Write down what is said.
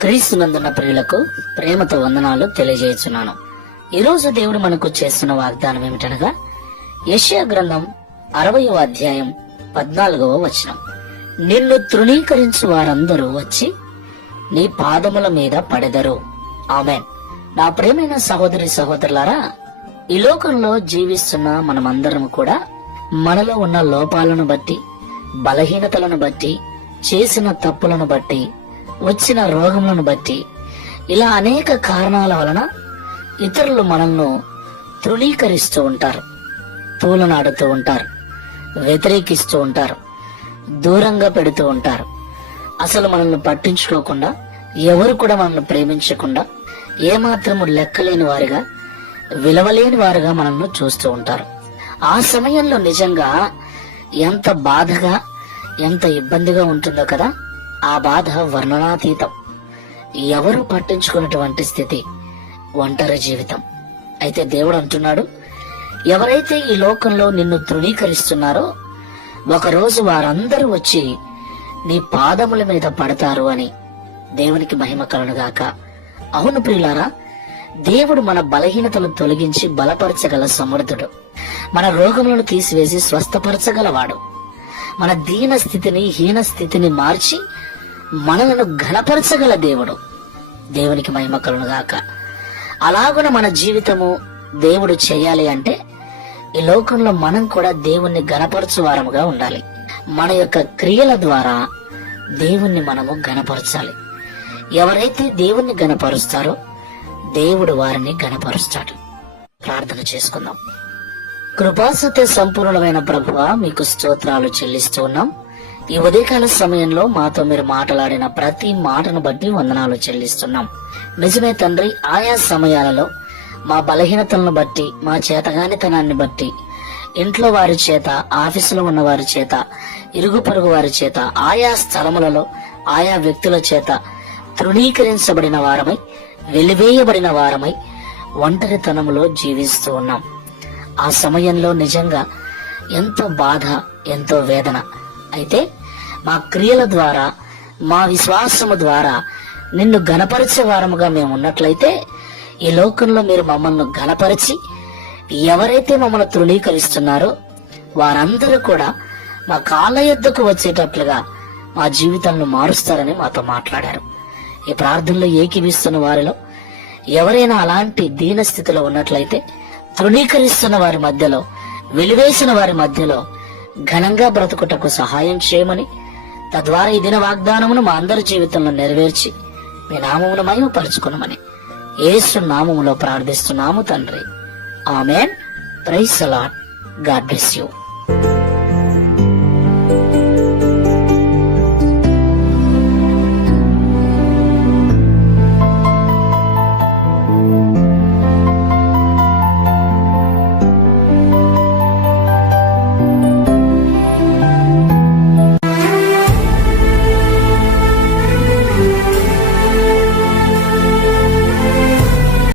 క్రీస్తునందున్న ప్రియులకు ప్రేమతో వందనాలు తెలియజేస్తున్నాను. ఈరోజు దేవుడు మనకు చేస్తున్న వాగ్దానం ఏమిటనగా యెషయా గ్రంథం 60వ అధ్యాయం 14వ వచనం. నిన్ను తృణీకరించు వారందరూ వచ్చి నీ పాదముల మీద పడెదరు. ఆమేన్. నా ప్రియమైన సహోదరి సహోదరులారా, ఈ లోకంలో జీవిస్తున్న మనమందరం కూడా మనలో ఉన్న లోపాలను బట్టి, బలహీనతలను బట్టి, చేసిన తప్పులను బట్టి, వచ్చిన రోగములను బట్టి, ఇలా అనేక కారణాల వలన ఇతరులు మనల్ని తృణీకరిస్తూ ఉంటారు, తూలనాడుతూ ఉంటారు, వ్యతిరేకిస్తూ ఉంటారు, దూరంగా పెడుతూ ఉంటారు. అసలు మనల్ని పట్టించుకోకుండా, ఎవరు కూడా మనల్ని ప్రేమించకుండా, ఏమాత్రము లెక్కలేని వారిగా, విలువలేని వారుగా మనల్ని చూస్తూ ఉంటారు. ఆ సమయంలో నిజంగా ఎంత బాధగా, ఎంత ఇబ్బందిగా ఉంటుందో కదా. ఆ బాధ వర్ణనాతీతం. ఎవరు పట్టించుకున్నటువంటి స్థితి, ఒంటరి జీవితం. అయితే దేవుడు అంటున్నాడు, ఎవరైతే ఈ లోకంలో నిన్ను తృణీకరిస్తున్నారో ఒకరోజు వారందరూ వచ్చి నీ పాదముల మీద పడతారు అని. దేవునికి మహిమ కలుగుగాక. అవును ప్రియులారా, దేవుడు మన బలహీనతలను తొలగించి బలపరచగల సమర్థుడు. మన రోగములను తీసివేసి స్వస్థపరచగలవాడు. మన దీన స్థితిని, హీన స్థితిని మార్చి మనలను ఘనపరచగల దేవుడు. దేవునికి మహిమ కలుగుగాక. అలాగున మన జీవితము దేవుడు చేయాలి అంటే ఈ లోకంలో మనం కూడా దేవుణ్ణి ఘనపరచు వారముగా ఉండాలి. మన యొక్క క్రియల ద్వారా దేవుణ్ణి మనము ఘనపరచాలి. ఎవరైతే దేవుణ్ణి ఘనపరుస్తారో దేవుడు వారిని ఘనపరుస్తాడు. ప్రార్థన చేసుకుందాం. కృపాసత్య సంపూర్ణమైన ప్రభువా, మీకు స్తోత్రాలు చెల్లిస్తూ ఉన్నాం. ఈ ఉదయకాల సమయంలో మాతో మీరు మాట్లాడిన ప్రతి మాటను బట్టి వందనాలు చెల్లిస్తున్నాం. నిజమే తండ్రి, ఆయా సమయాలలో మా బలహీనతలను బట్టి, మా చేతగానితనాన్ని బట్టి, ఇంట్లో వారి చేత, ఆఫీసులో ఉన్న వారి చేత, ఇరుగు పొరుగు వారి చేత, ఆయా స్థలములలో ఆయా వ్యక్తుల చేత తృణీకరించబడిన వారమై, వెలివేయబడిన వారమై ఒంటరితనములో జీవిస్తూ ఉన్నాం. ఆ సమయంలో నిజంగా ఎంతో బాధ, ఎంతో వేదన. అయితే మా క్రియల ద్వారా, మా విశ్వాసము ద్వారా నిన్ను ఘనపరిచే వారముగా మేము ఉన్నట్లయితే ఈ లోకంలో మీరు మమ్మల్ని ఘనపరిచి, ఎవరైతే మమ్మల్ని తృణీకరిస్తున్నారో వారందరూ కూడా మా కాళ్ళ యొద్దకు వచ్చేటట్లుగా మా జీవితాలను మారుస్తారని మాతో మాట్లాడారు. ఈ ప్రార్థనలో ఏకీవిస్తున్న వారిలో ఎవరైనా అలాంటి దీన స్థితిలో ఉన్నట్లయితే, తృణీకరిస్తున్న వారి మధ్యలో, వెలివేసిన వారి మధ్యలో ఘనంగా బ్రతుకుటకు సహాయం చేయమని, తద్వారా ఈ దిన వాగ్దానమును మా అందరి జీవితంలో నెరవేర్చి మీ నామమును మహిమపరచుకునమని యేసు నామములో ప్రార్థిస్తున్నాము తండ్రి. ఆమేన్. Praise the Lord. God bless you.